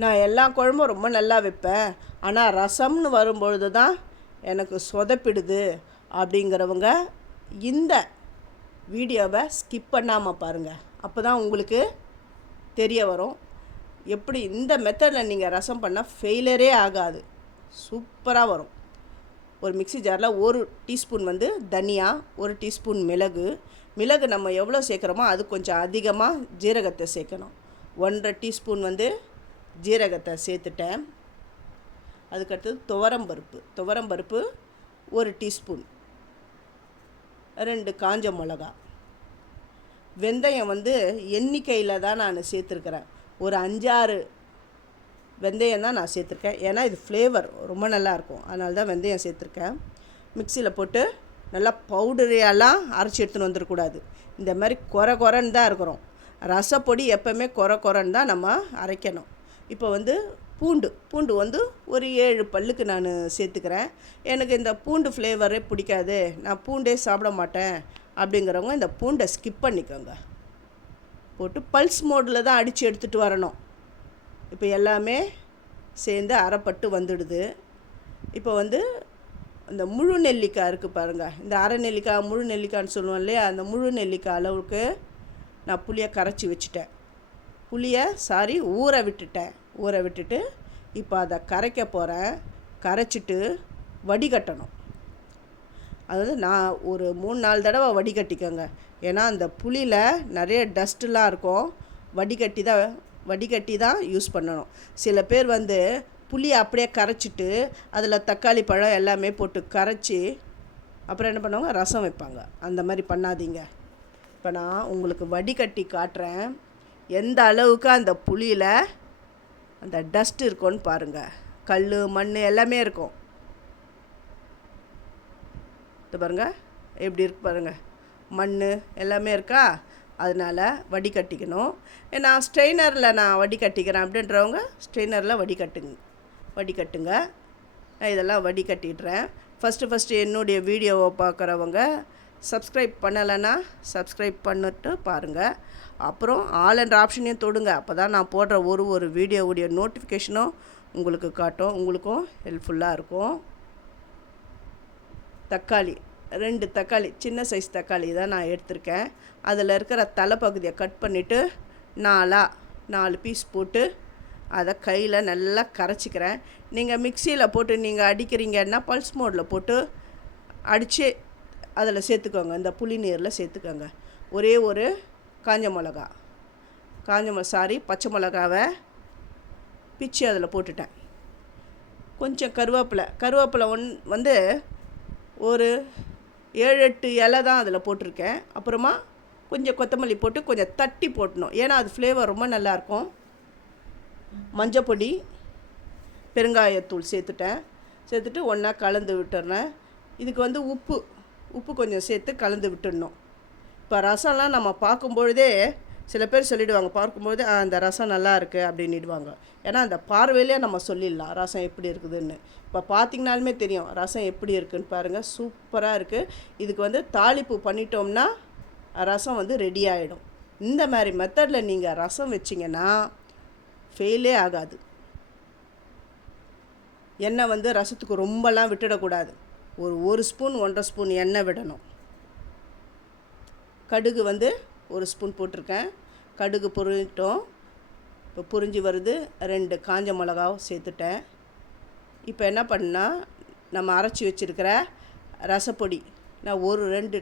நான் எல்லா குழம்பும் ரொம்ப நல்லா வைப்பேன். ஆனால் ரசம்னு வரும்பொழுது தான் எனக்கு சொதப்பிடுது அப்படிங்கிறவங்க இந்த வீடியோவை ஸ்கிப் பண்ணாமல் பாருங்கள் அப்போ தான் உங்களுக்கு தெரிய வரும். எப்படி இந்த மெத்தடில் நீங்கள் ரசம் பண்ணால் ஃபெயிலரே ஆகாது. சூப்பராக வரும். ஒரு மிக்ஸி ஜாரில் ஒரு டீஸ்பூன் வந்து தனியா ஒரு டீஸ்பூன் மிளகு. மிளகு நம்ம எவ்வளோ சேர்க்குறோமோ அது கொஞ்சம் அதிகமாக ஜீரகத்தை சேர்க்கணும். ஒன்றரை டீஸ்பூன் வந்து ஜீரகத்தை சேர்த்துட்டேன். அதுக்கடுத்தது துவரம்பருப்பு துவரம்பருப்பு ஒரு டீஸ்பூன். ரெண்டு காஞ்ச மிளகா. வெந்தயம் வந்து எண்ணிக்கையில் தான் நான் சேர்த்துருக்குறேன். ஒரு அஞ்சாறு வெந்தயம் தான் நான் சேர்த்துருக்கேன். ஏன்னா இது ஃப்ளேவர் ரொம்ப நல்லாயிருக்கும் அதனால தான் வெந்தயம் சேர்த்துருக்கேன். மிக்சியில் போட்டு நல்லா பவுடரையெல்லாம் அரைச்சி எடுத்துன்னு வந்துடக்கூடாது இந்த மாதிரி குறை குறைன்னு தான் இருக்கிறோம். ரசப்பொடி எப்போவுமே குறை குறைன்னு தான் நம்ம அரைக்கணும். இப்போ வந்து பூண்டு பூண்டு வந்து ஒரு ஏழு பல்லுக்கு நான் சேர்த்துக்கிறேன். எனக்கு இந்த பூண்டு ஃப்ளேவரே பிடிக்காது. நான் பூண்டே சாப்பிட மாட்டேன் அப்படிங்கிறவங்க இந்த பூண்டை ஸ்கிப் பண்ணிக்கோங்க. போட்டு பல்ஸ் மோடில் தான் அடித்து எடுத்துகிட்டு வரணும். இப்போ எல்லாமே சேர்ந்து அரைப்பட்டு வந்துடுது. இப்போ வந்து இந்த முழு நெல்லிக்காய் இருக்குது பாருங்கள் இந்த அரை நெல்லிக்காய் முழு நெல்லிக்காய்ன்னு சொல்லுவோம் இல்லையா? அந்த முழு நெல்லிக்காய் அளவுக்கு நான் புளியை கரைச்சி வச்சுட்டேன். புளியை சாரி ஊற விட்டுட்டேன். ஊற விட்டுட்டு இப்போ அதை கரைக்க போகிறேன். கரைச்சிட்டு வடிகட்டணும். அதாவது நான் ஒரு மூணு நாலு தடவை வடிகட்டிக்கோங்க. ஏன்னா அந்த புளியில் நிறைய டஸ்ட்டுலாம் இருக்கும். வடிகட்டி தான் வடிகட்டி தான் யூஸ் பண்ணணும். சில பேர் வந்து புளியை அப்படியே கரைச்சிட்டு அதில் தக்காளி பழம் எல்லாமே போட்டு கரைச்சி அப்புறம் என்ன பண்ணுவாங்க? ரசம் வைப்பாங்க. அந்த மாதிரி பண்ணாதீங்க. இப்போ நான் உங்களுக்கு வடிகட்டி காட்டுறேன். எந்த அளவுக்கு அந்த புளியில் அந்த டஸ்ட் இருக்கும்னு பாருங்கள் கல் மண் எல்லாமே இருக்கும். இது பாருங்கள் எப்படி இருக்கு பாருங்கள் மண் எல்லாமே இருக்கா? அதனால் வடிகட்டிக்கணும் நான் ஸ்ட்ரெயினரில் நான் வடிகட்டிக்கிறேன் அப்படின்றவங்க ஸ்ட்ரெயினரில் வடிகட்டுங்க வடிகட்டுங்க கட்டுங்க. இதெல்லாம் வடிகட்டிடுறேன் ஃபஸ்ட்டு ஃபஸ்ட்டு என்னுடைய வீடியோவை பார்க்குறவங்க சப்ஸ்கிரைப் பண்ணலைன்னா சப்ஸ்கிரைப் பண்ணிட்டு பாருங்கள் அப்புறம் ஆல் என்ற ஆப்ஷனையும் தொடுங்க. அப்போ தான் நான் போடுற ஒரு ஒரு வீடியோவுடைய நோட்டிஃபிகேஷனும் உங்களுக்கு காட்டும். உங்களுக்கும் ஹெல்ப்ஃபுல்லாக இருக்கும். தக்காளி ரெண்டு தக்காளி சின்ன சைஸ் தக்காளி தான் நான் எடுத்திருக்கேன். அதில் இருக்கிற தலைப்பகுதியை கட் பண்ணிவிட்டு நாலாக நாலு பீஸ் போட்டு அதை கையில் நல்லா கரைச்சிக்கிறேன். நீங்கள் மிக்சியில் போட்டு நீங்கள் அடிக்கிறீங்கன்னா பல்ஸ் மோடில் போட்டு அடித்து அதில் சேர்த்துக்கோங்க இந்த புளி நீரில் சேர்த்துக்கோங்க. ஒரே ஒரு காஞ்ச மிளகா. காஞ்ச மிளகா சாரி பச்சை மிளகாவை பிச்சு அதில் போட்டுட்டேன். கொஞ்சம் கருவேப்பிலை கருவேப்பிலை ஒன் வந்து ஒரு ஏழு எட்டு இலை தான் அதில் போட்டிருக்கேன். அப்புறமா கொஞ்சம் கொத்தமல்லி போட்டு கொஞ்சம் தட்டி போட்டணும். ஏன்னா அது ஃப்ளேவர் ரொம்ப நல்லாயிருக்கும். மஞ்சப்பொடி பெருங்காயத்தூள் சேர்த்துட்டேன். சேர்த்துட்டு ஒன்றா கலந்து விட்டுறேன். இதுக்கு வந்து உப்பு. உப்பு கொஞ்சம் சேர்த்து கலந்து விட்டுடணும். இப்போ ரசம்லாம் நம்ம பார்க்கும்பொழுதே சில பேர் சொல்லிவிடுவாங்க பார்க்கும்போது அந்த ரசம் நல்லா இருக்குது அப்படின்னுடுவாங்க. ஏன்னா அந்த பார்வையிலே நம்ம சொல்லிடலாம் ரசம் எப்படி இருக்குதுன்னு. இப்போ பார்த்தீங்கனாலுமே தெரியும் ரசம் எப்படி இருக்குன்னு பாருங்கள் சூப்பராக இருக்குது இதுக்கு வந்து தாளிப்பு பண்ணிட்டோம்னா ரசம் வந்து ரெடி ஆகிடும் இந்த மாதிரி மெத்தடில் நீங்கள் ரசம் வச்சிங்கன்னா ஃபெயிலே ஆகாது. எண்ணெய் வந்து ரசத்துக்கு ரொம்பலாம் விட்டுடக்கூடாது. ஒரு ஒரு ஸ்பூன் ஒன்றரை ஸ்பூன் எண்ணெய் விடணும். கடுகு வந்து ஒரு ஸ்பூன் போட்டிருக்கேன். கடுகு பொரிட்டோம் இப்போ புரிஞ்சு வருது. ரெண்டு காஞ்ச மிளகாவும் சேர்த்துட்டேன். இப்போ என்ன பண்ணால் நம்ம அரைச்சி வச்சுருக்கிற ரசப்பொடி நான் ஒரு ரெண்டு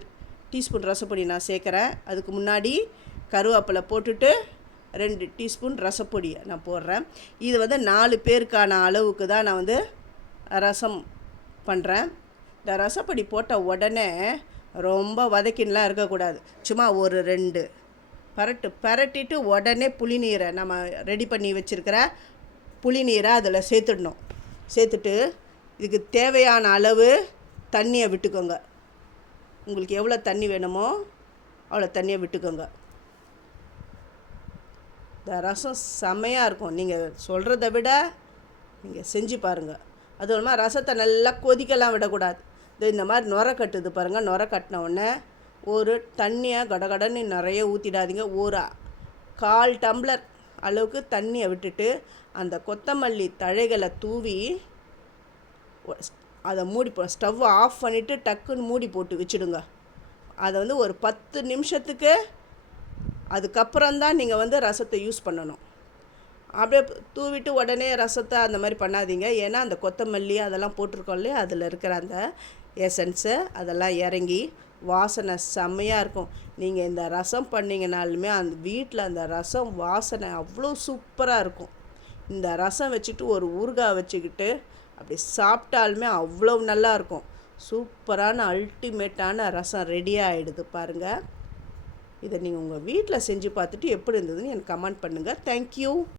டீஸ்பூன் ரசப்பொடி நான் சேர்க்குறேன். அதுக்கு முன்னாடி கருவேப்பிலை போட்டுட்டு ரெண்டு டீஸ்பூன் ரசப்பொடியை நான் போடுறேன். இது வந்து நாலு பேருக்கான அளவுக்கு தான் நான் வந்து ரசம் பண்ணுறேன் இந்த ரசப்பொடி போட்ட உடனே ரொம்ப வதக்கின்லாம் இருக்கக்கூடாது. சும்மா ஒரு ரெண்டு. பரட்டு பரட்டிட்டு உடனே புளிநீரை நம்ம ரெடி பண்ணி வச்சுருக்கிற புளிநீரை அதில் சேர்த்துடணும். சேர்த்துட்டு இதுக்கு தேவையான அளவு தண்ணியை விட்டுக்கோங்க. உங்களுக்கு எவ்வளோ தண்ணி வேணுமோ அவ்வளோ தண்ணியை விட்டுக்கோங்க. இந்த ரசம் செம்மையாக இருக்கும். நீங்கள் சொல்கிறத விட நீங்கள் செஞ்சு பாருங்கள் அதுவும் இல்லாமல் ரசத்தை நல்லா கொதிக்கலாம் விடக்கூடாது. இந்த மாதிரி நுர கட்டுது பாருங்கள் நுர கட்டின உடனே ஒரு தண்ணியை கடகடன்னு நிறைய ஊற்றிடாதீங்க ஒரு கால் டம்ளர் அளவுக்கு தண்ணியை விட்டுட்டு அந்த கொத்தமல்லி தழைகளை தூவி அதை மூடி போ ஸ்டவ்வை ஆஃப் பண்ணிவிட்டு டக்குன்னு மூடி போட்டு வச்சுடுங்க. அதை வந்து ஒரு பத்து நிமிஷத்துக்கு அதுக்கப்புறம் தான் நீங்கள் வந்து ரசத்தை யூஸ் பண்ணணும். அப்படியே தூவிட்டு உடனே ரசத்தை அந்த மாதிரி பண்ணாதீங்க. ஏன்னா அந்த கொத்தமல்லி அதெல்லாம் போட்டிருக்கோம் இல்லையா? அதில் இருக்கிற அந்த எசன்ஸு அதெல்லாம் இறங்கி வாசனை செம்மையாக இருக்கும். நீங்கள் இந்த ரசம் பண்ணிங்கனாலுமே அந்த வீட்டில் அந்த ரசம் வாசனை அவ்வளோ சூப்பராக இருக்கும். இந்த ரசம் வச்சுட்டு ஒரு ஊறுகாய் வச்சுக்கிட்டு அப்படி சாப்பிட்டாலுமே அவ்வளோ நல்லாயிருக்கும் சூப்பரான அல்டிமேட்டான ரசம் ரெடி ஆகிடுது பாருங்கள் இதை நீங்கள் உங்கள் வீட்டில் செஞ்சு பார்த்துட்டு எப்படி இருந்ததுன்னு எனக்கு கமெண்ட் பண்ணுங்கள் தேங்க்யூ